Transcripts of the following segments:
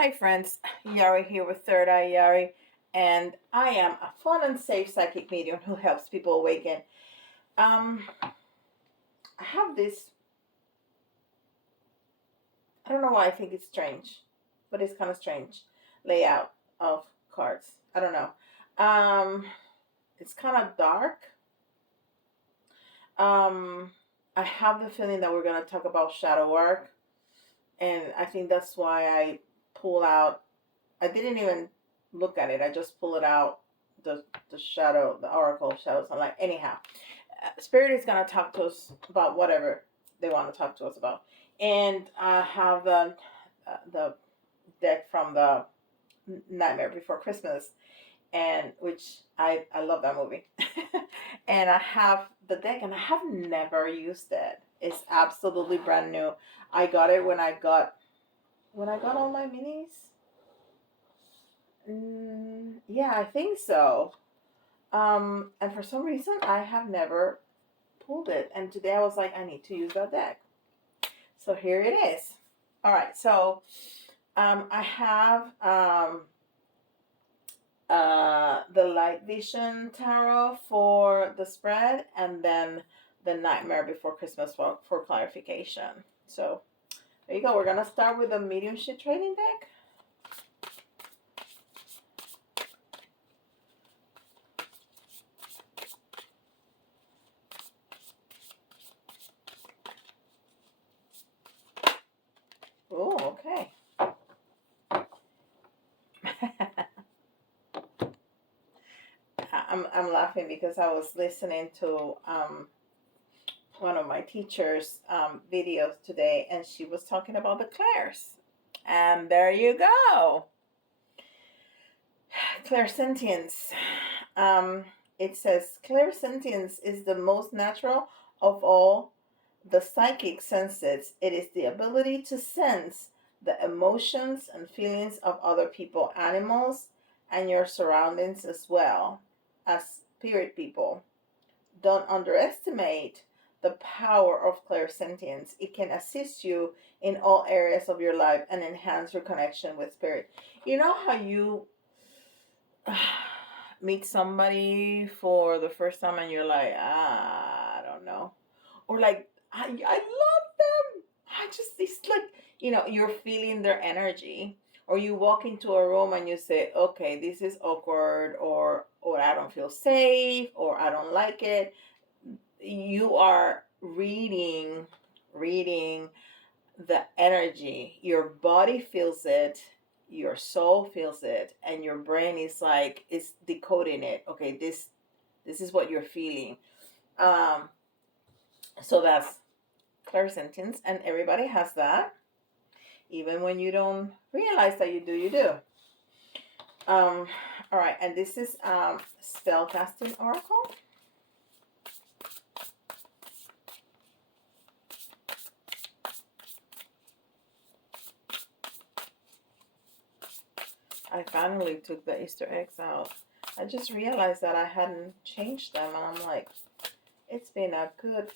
Hi friends, Yari here with Third Eye Yari, and I am a fun and safe psychic medium who helps people awaken. I have this, I don't know why I think it's strange, but it's kind of strange layout of cards. I don't know. Um, it's kind of dark. Um, I have the feeling that we're going to talk about shadow work, and I think that's why I pull out. I didn't even look at it. I just pull it out. The shadow, the oracle of shadows. I'm like, anyhow, spirit is gonna talk to us about whatever they want to talk to us about. And I have the deck from the Nightmare Before Christmas, and which I love that movie. And I have the deck, and I have never used it. It's absolutely brand new. I got it when I got all my minis. Yeah, I think so. And for some reason, I have never pulled it. And today I was like, I need to use that deck. So here it is. All right. So I have the Light Vision Tarot for the spread, and then the Nightmare Before Christmas for clarification. So there you go. We're gonna start with the mediumship trading deck. Oh, okay. I'm laughing because I was listening to one of my teachers' videos today, and she was talking about the clairs. And there you go. Clairsentience. Um, it says clairsentience is the most natural of all the psychic senses. It is the ability to sense the emotions and feelings of other people, animals, and your surroundings as well as spirit people. Don't underestimate the power of clairsentience. It can assist you in all areas of your life and enhance your connection with spirit. You know how you meet somebody for the first time and you're like, I don't know. Or like, I love them. I just, it's like, you're feeling their energy. Or you walk into a room and you say, okay, this is awkward, or I don't feel safe, or I don't like it. You are reading the energy. Your body feels it, your soul feels it, and your brain is like, it's decoding it. Okay, this is what you're feeling. um so that's clairsentience, and everybody has that. Even when you don't realize that you do. All right, and this is spellcasting oracle. I finally took the Easter eggs out. I just realized that I hadn't changed them, and I'm like, it's been a good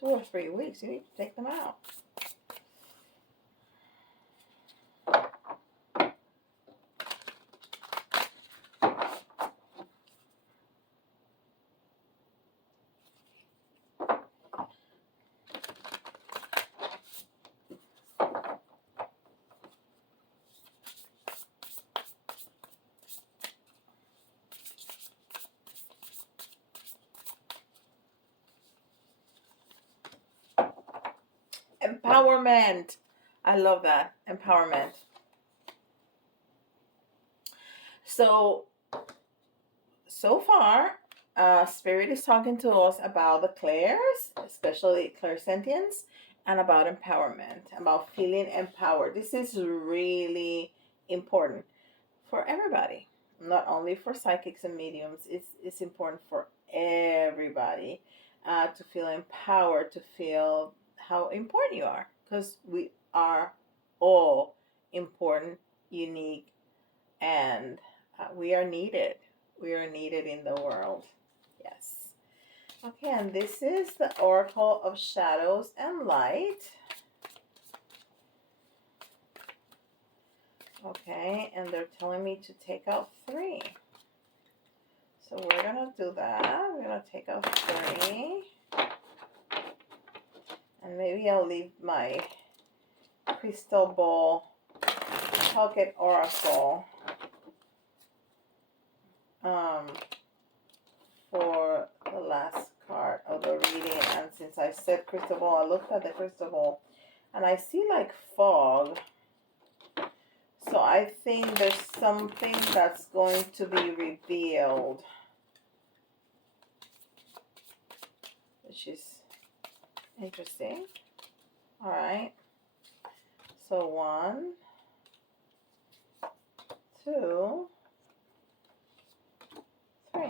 2 or 3 weeks. You need to take them out. Empowerment. I love that. Empowerment. So far, Spirit is talking to us about the clairs, especially clairsentience, and about empowerment, about feeling empowered. This is really important for everybody, not only for psychics and mediums. It's important for everybody to feel empowered, to feel how important you are, because we are all important, unique, and we are needed. We are needed in the world. Yes. Okay, and this is the Oracle of Shadows and Light. Okay, and they're telling me to take out 3. So we're gonna do that. We're gonna take out 3. And maybe I'll leave my crystal ball pocket oracle for the last card of the reading. And since I said crystal ball, I looked at the crystal ball and I see like fog. So I think there's something that's going to be revealed, which is interesting. All right. So 1, 2, 3.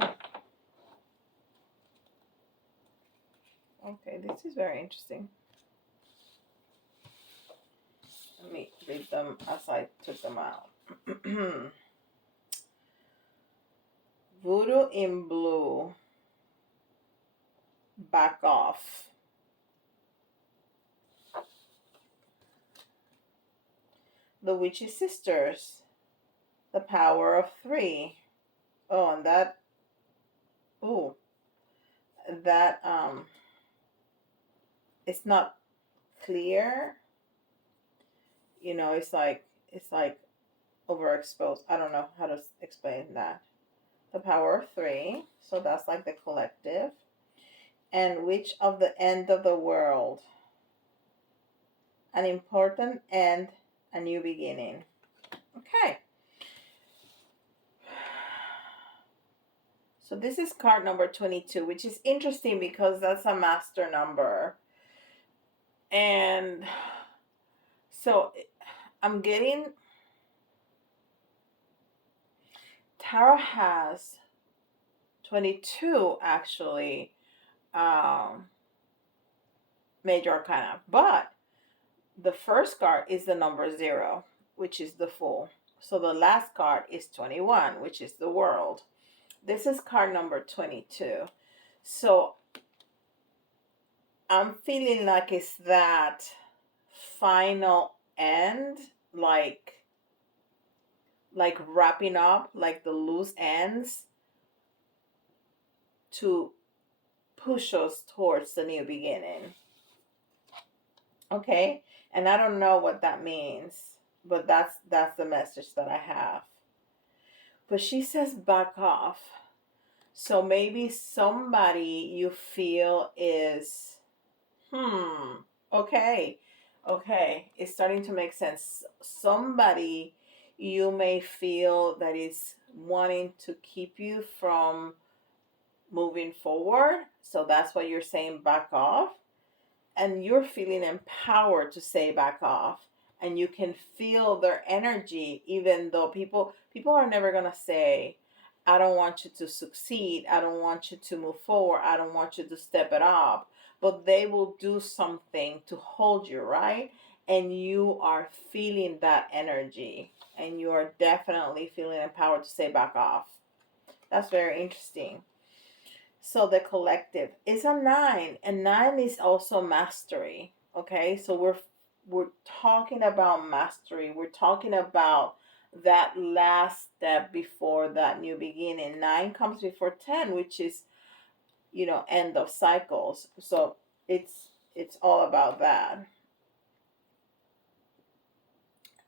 Okay, this is very interesting. Let me read them as I took them out. Voodoo in blue. Back off. The Witch's Sisters. The Power of 3. Oh, and that. Ooh. That it's not clear. You know, it's like overexposed. I don't know how to explain that. The Power of 3. So that's like the collective. And Witch of the End of the World. An important end, a new beginning. Okay. So this is card number 22, which is interesting because that's a master number. And so I'm getting, Tarot has 22 actually major arcana, but the first card is the number 0, which is the Fool. So the last card is 21, which is the World. This is card number 22. So I'm feeling like it's that final end, like wrapping up, like the loose ends to push us towards the new beginning. Okay? And I don't know what that means, but that's the message that I have. But she says back off. So maybe somebody you feel is, okay, it's starting to make sense. Somebody you may feel that is wanting to keep you from moving forward. So that's why you're saying back off. And you're feeling empowered to say back off. And you can feel their energy, even though people are never going to say, I don't want you to succeed. I don't want you to move forward. I don't want you to step it up. But they will do something to hold you, right? And you are feeling that energy. And you are definitely feeling empowered to say back off. That's very interesting. So the collective is a 9. And 9 is also mastery. Okay, so we're talking about mastery. We're talking about that last step before that new beginning. 9 comes before 10, which is, end of cycles. So it's all about that.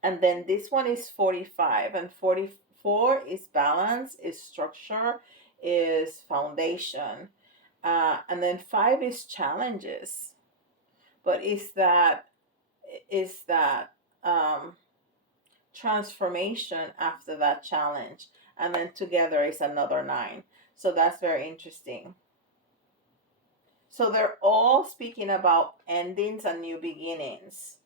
And then this one is 45, and 44 is balance, is structure, is foundation. And then 5 is challenges. But is that transformation after that challenge. And then together is another 9. So that's very interesting. So they're all speaking about endings and new beginnings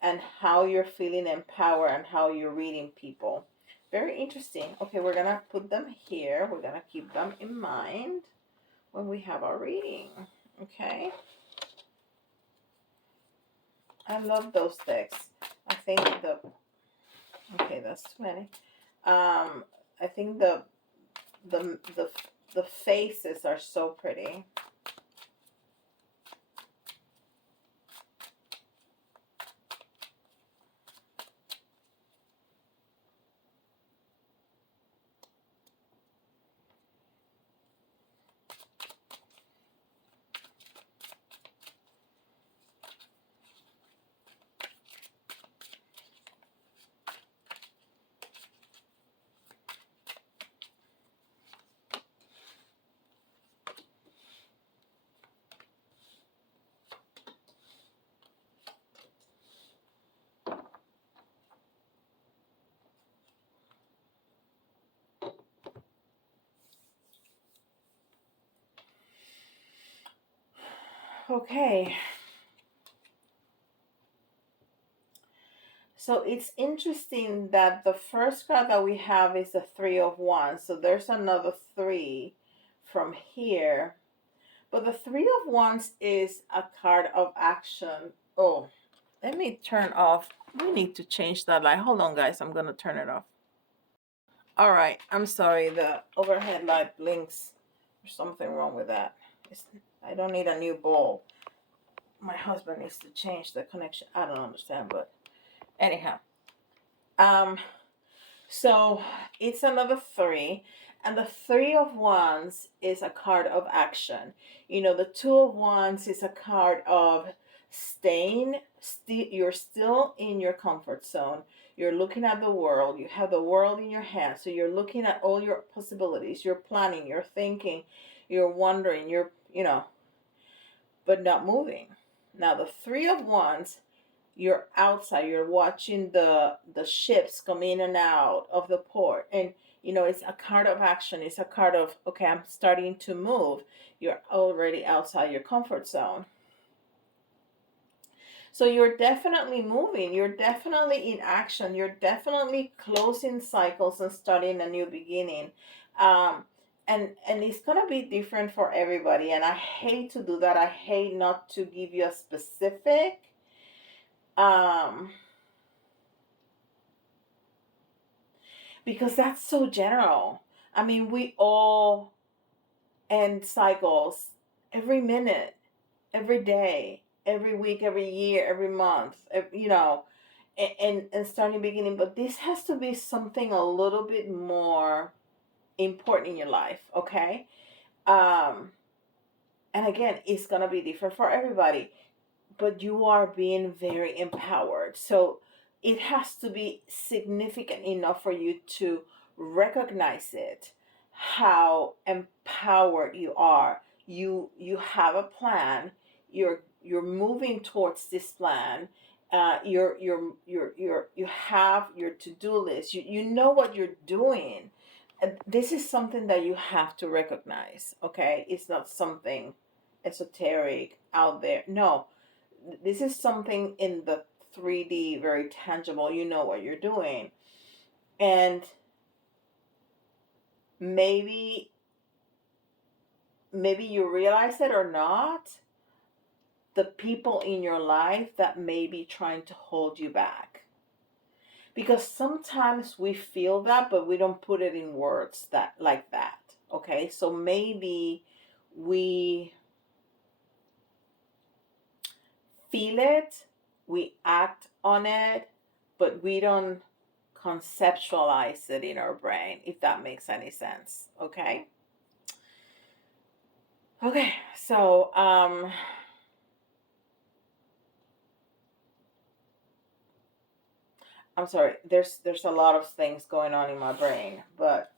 and how you're feeling empowered and how you're reading people. Very interesting. Okay, we're going to put them here. We're going to keep them in mind when we have our reading. Okay. I love those decks. I think okay, that's too many. I think the faces are so pretty. Okay. So it's interesting that the first card that we have is the Three of Wands. So there's another three from here. But the Three of Wands is a card of action. Oh, let me turn off. We need to change that light. Hold on, guys. I'm going to turn it off. All right. I'm sorry. The overhead light blinks. There's something wrong with that. I don't need a new bulb. My husband needs to change the connection. I don't understand, but anyhow. So it's another three, and the Three of Wands is a card of action. You know, the Two of Wands is a card of staying still. You're still in your comfort zone. You're looking at the world. You have the world in your hand. So you're looking at all your possibilities. You're planning, you're thinking, you're wondering, but not moving. Now the Three of Wands, you're outside, you're watching the ships come in and out of the port, and it's a card of action. It's a card of, okay, I'm starting to move. You're already outside your comfort zone, so you're definitely moving, you're definitely in action, you're definitely closing cycles and starting a new beginning. And it's gonna be different for everybody, and I hate to do that. I hate not to give you a specific, um because that's so general. I mean, we all end cycles every minute, every day, every week, every year, every month, and starting beginning. But this has to be something a little bit more important in your life, okay? Um, and again, it's gonna be different for everybody, but you are being very empowered. So it has to be significant enough for you to recognize it, how empowered you are. You have a plan. You're moving towards this plan. You have your to-do list. You know what you're doing. And this is something that you have to recognize, okay? It's not something esoteric out there. No, this is something in the 3D, very tangible. You know what you're doing. And maybe you realize it or not, the people in your life that may be trying to hold you back. Because sometimes we feel that, but we don't put it in words that like that. Okay? So maybe we feel it, we act on it, but we don't conceptualize it in our brain, if that makes any sense. Okay? Okay, so I'm sorry, there's a lot of things going on in my brain, but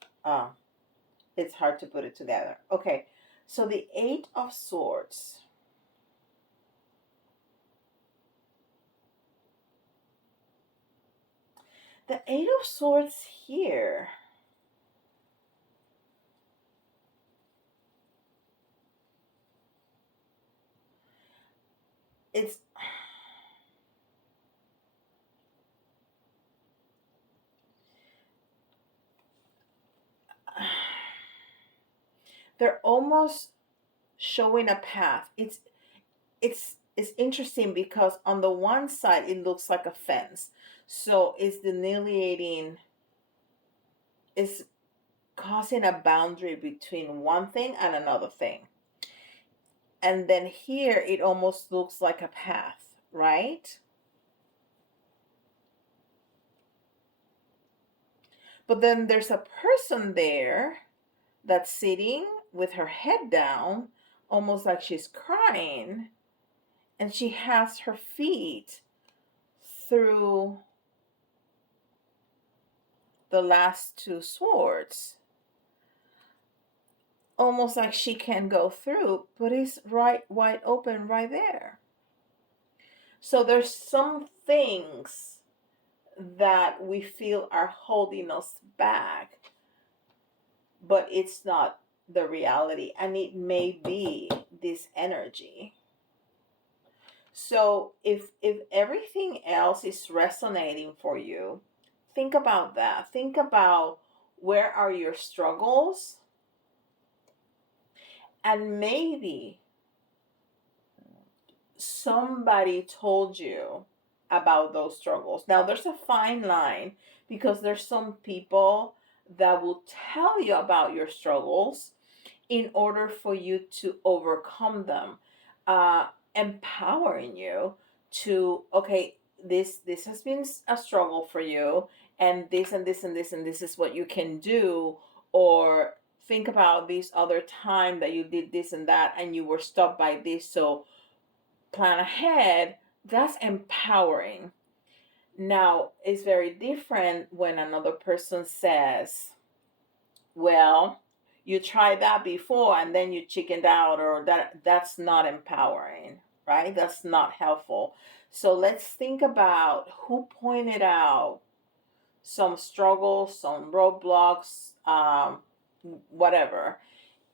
it's hard to put it together. Okay, so the Eight of Swords. The Eight of Swords here, it's they're almost showing a path. It's interesting because on the one side it looks like a fence. So it's delineating, it's causing a boundary between one thing and another thing. And then here it almost looks like a path, right? But then there's a person there that's sitting with her head down, almost like she's crying, and she has her feet through the last two swords, almost like she can go through, but it's right wide open right there. So there's some things that we feel are holding us back, but it's not the reality, and it may be this energy. So if everything else is resonating for you, think about that. Think about where are your struggles, and maybe somebody told you about those struggles. Now, there's a fine line because there's some people that will tell you about your struggles in order for you to overcome them, uh, empowering you to, okay, this has been a struggle for you, and this and this and this and this is what you can do, or think about this other time that you did this and that and you were stopped by this, so plan ahead. That's empowering. Now, it's very different when another person says, well, you tried that before and then you chickened out, or that's not empowering, right? That's not helpful. So let's think about who pointed out some struggles, some roadblocks, whatever,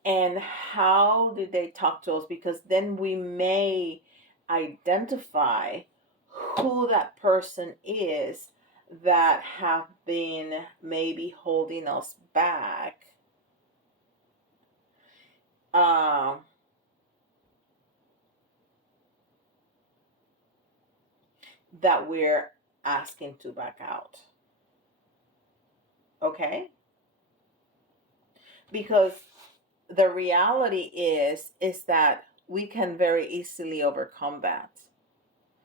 and how did they talk to us, because then we may identify who that person is that have been maybe holding us back, um, that we're asking to back out. Okay? Because the reality is that we can very easily overcome that.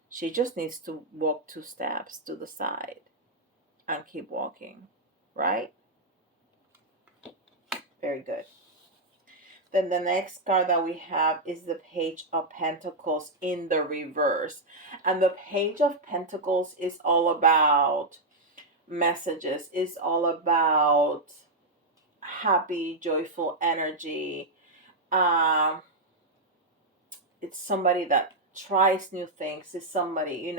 She just needs to walk 2 steps to the side and keep walking, right? Very good. Then the next card that we have is the Page of Pentacles in the reverse. And the Page of Pentacles is all about messages, is all about happy, joyful energy. Um, it's somebody that tries new things, it's somebody,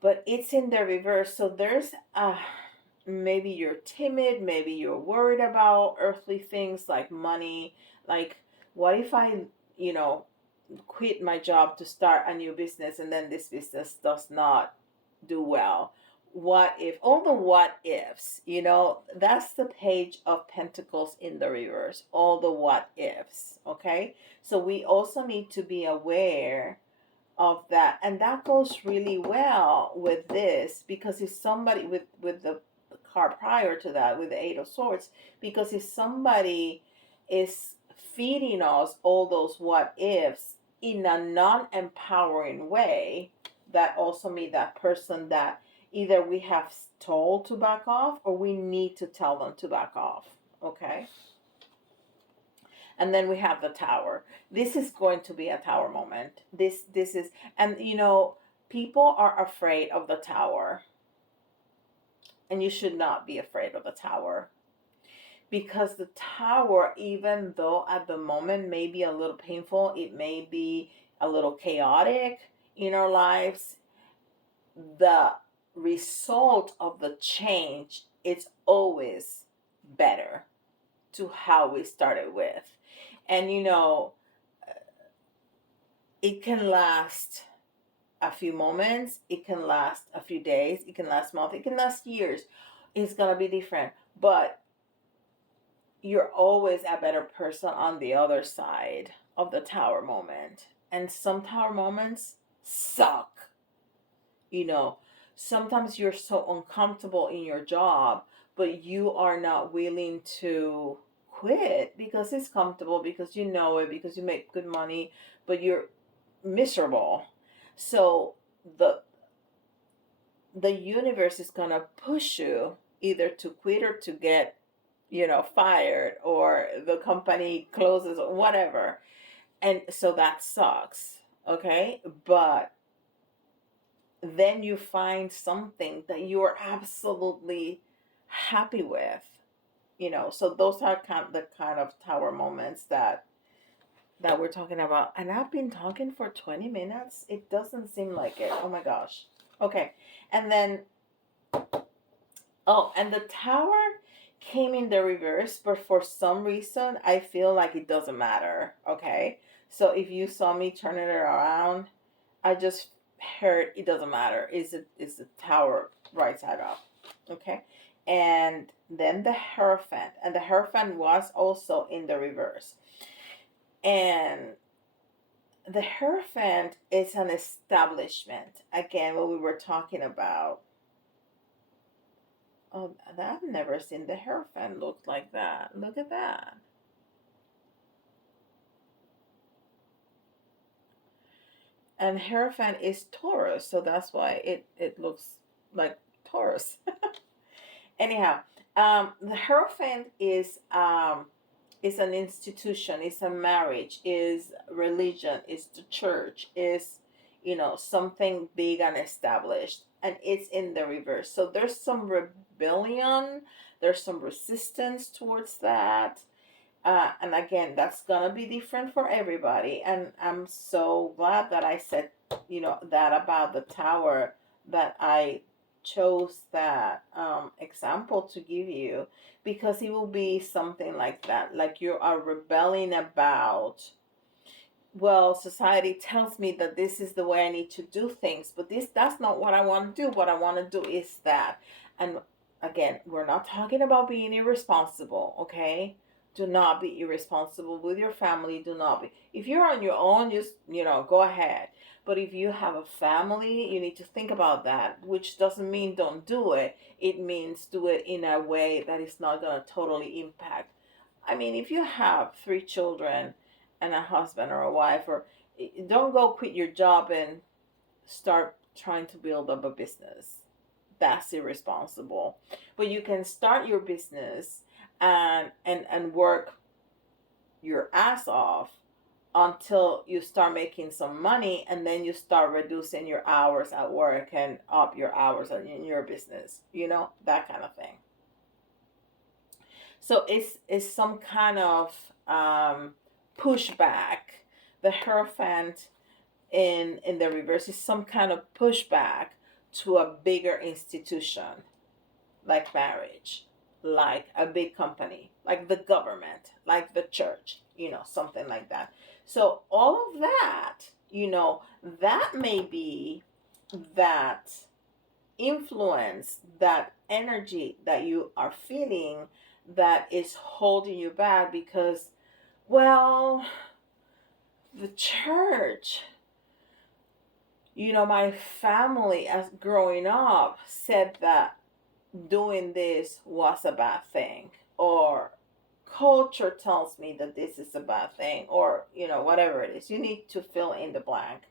but it's in the reverse. So there's maybe you're timid, maybe you're worried about earthly things like money, like what if I, you know, quit my job to start a new business and then this business does not do well? What if, all the what ifs, that's the Page of Pentacles in the reverse, all the what ifs. Okay, so we also need to be aware of that, and that goes really well with this, because if somebody with the card prior to that, with the Eight of Swords, because if somebody is feeding us all those what ifs in a non-empowering way, that also means that person that either we have told to back off or we need to tell them to back off. Okay, and then we have the Tower. This is going to be a Tower moment. This is, and people are afraid of the Tower, and you should not be afraid of the Tower, because the Tower, even though at the moment may be a little painful, it may be a little chaotic in our lives, the result of the change, it's always better to how we started with. And it can last a few moments, it can last a few days, it can last months, it can last years. It's gonna be different, but you're always a better person on the other side of the Tower moment. And some Tower moments suck. Sometimes you're so uncomfortable in your job, but you are not willing to quit because it's comfortable, because you know it, because you make good money, but you're miserable. So the universe is gonna push you either to quit or to get fired, or the company closes or whatever. And so that sucks. Okay, but then you find something that you are absolutely happy with. So those are the kind of Tower moments that we're talking about. And I've been talking for 20 minutes. It doesn't seem like it. Oh my gosh. Okay. And then, and the Tower came in the reverse, but for some reason, I feel like it doesn't matter. Okay. So if you saw me turn it around, I just heard it doesn't matter. Is the tower right side up? Okay, and then the Hierophant, and the Hierophant was also in the reverse, and the Hierophant is an establishment. Again, what we were talking about. Oh, I've never seen the Hierophant look like that. Look at that. And Hierophant is Taurus, so that's why it looks like Taurus. Anyhow, the Hierophant is an institution, is a marriage, is religion, is the church, is something big and established, and it's in the reverse. So there's some rebellion, there's some resistance towards that. And again, that's gonna be different for everybody. And I'm so glad that I said, that about the tower, that I chose that example to give you, because it will be something like that. Like you are rebelling about, well, society tells me that this is the way I need to do things, but that's not what I want to do. What I want to do is that. And again, we're not talking about being irresponsible, okay? Do not be irresponsible with your family. Do not be. If you're on your own, just, go ahead. But if you have a family, you need to think about that, which doesn't mean don't do it. It means do it in a way that is not going to totally impact. I mean, if you have 3 children and a husband or a wife, or don't go quit your job and start trying to build up a business. That's irresponsible. But you can start your business and work your ass off until you start making some money, and then you start reducing your hours at work and up your hours in your business, that kind of thing. So it's some kind of pushback. The Hierophant in the reverse is some kind of pushback to a bigger institution, like marriage, like a big company, like the government, like the church, something like that. So all of that, that may be that influence, that energy that you are feeling, that is holding you back, because, well, the church, my family as growing up said that doing this was a bad thing, or culture tells me that this is a bad thing, or whatever it is. You need to fill in the blank.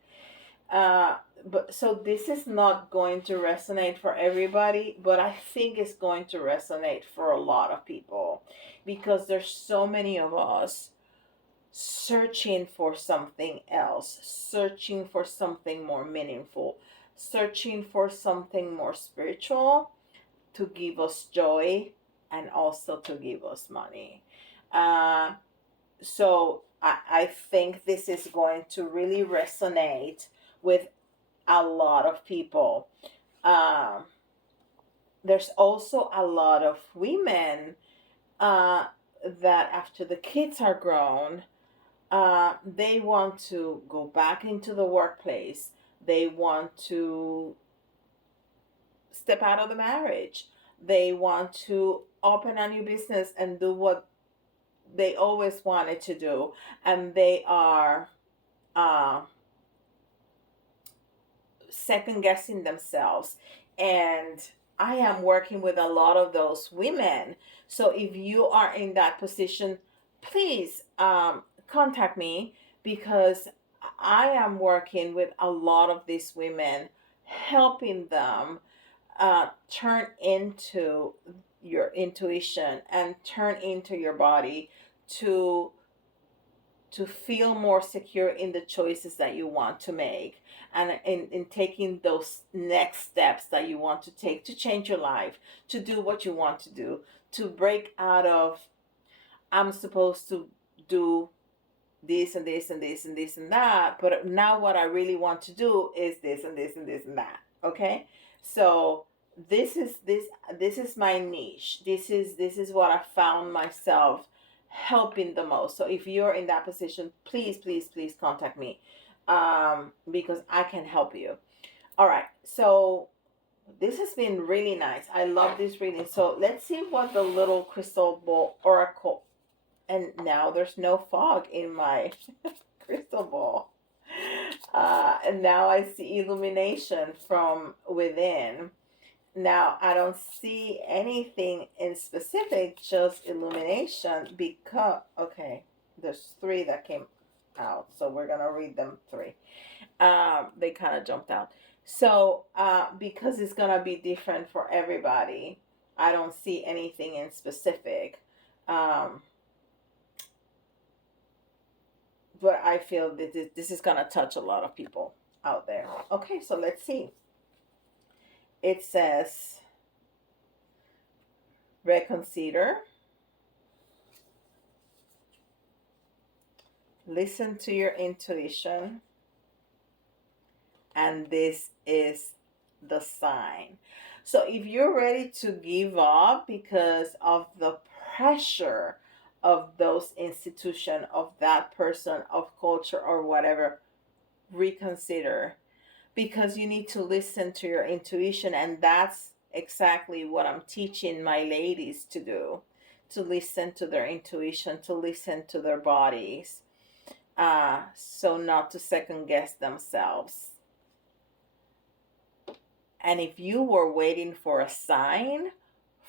uh but so this is not going to resonate for everybody, but I think it's going to resonate for a lot of people, because there's so many of us searching for something else, searching for something more meaningful, searching for something more spiritual, to give us joy and also to give us money. Uh, so I think this is going to really resonate with a lot of people. Um, there's also a lot of women uh, that after the kids are grown, they want to go back into the workplace. They want to step out of the marriage. They want to open a new business and do what they always wanted to do. And they are uh, second guessing themselves. And I am working with a lot of those women. So if you are in that position, please contact me, because I am working with a lot of these women, helping them turn into your intuition and turn into your body, to feel more secure in the choices that you want to make, and in taking those next steps that you want to take to change your life, to do what you want to do, to break out of I'm supposed to do this and this and this and this and that, but now what I really want to do is this and this and this and that. Okay, so this is my niche. This is what I found myself helping the most. So if you're in that position, please contact me. because I can help you. All right, so this has been really nice. I love this reading. So let's see what the little crystal ball oracle. And now there's no fog in my crystal ball. And now I see illumination from within. Now I don't see anything in specific, just illumination because, okay, there's three that came out. So we're going to read them three. They kind of jumped out. So because it's going to be different for everybody, I don't see anything in specific. But I feel that this is going to touch a lot of people out there. Okay, so let's see. It says, reconsider, listen to your intuition, and this is the sign. So if you're ready to give up because of the pressure of those institution, of that person, of culture, or whatever, reconsider, because you need to listen to your intuition. And that's exactly what I'm teaching my ladies to do, to listen to their intuition, to listen to their bodies, so not to second guess themselves. And if you were waiting for a sign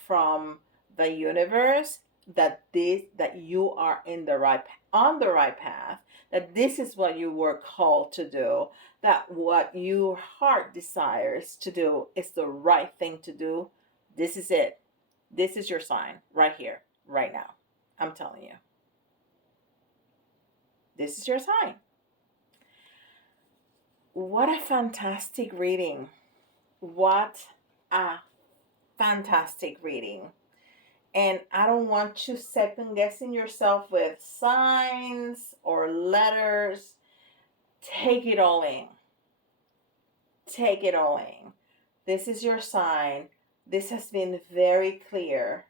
from the universe that you are on the right path, that this is what you were called to do, that what your heart desires to do is the right thing to do, this is it. This is your sign right here, right now. I'm telling you. This is your sign. What a fantastic reading. What a fantastic reading. And I don't want you second guessing yourself with signs or letters. Take it all in. Take it all in. This is your sign. This has been very clear.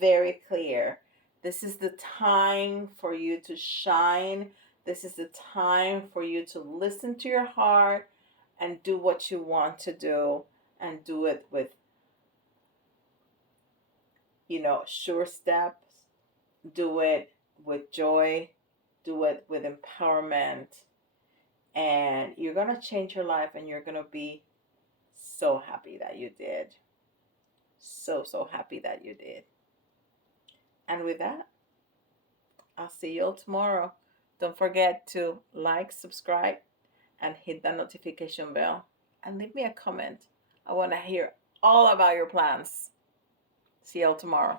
Very clear. This is the time for you to shine. This is the time for you to listen to your heart and do what you want to do, and do it with, sure steps. Do it with joy. Do it with empowerment. And you're going to change your life, and you're going to be so happy that you did. So, so happy that you did. And with that, I'll see you all tomorrow. Don't forget to like, subscribe, and hit that notification bell. And leave me a comment. I want to hear all about your plans. See you all tomorrow.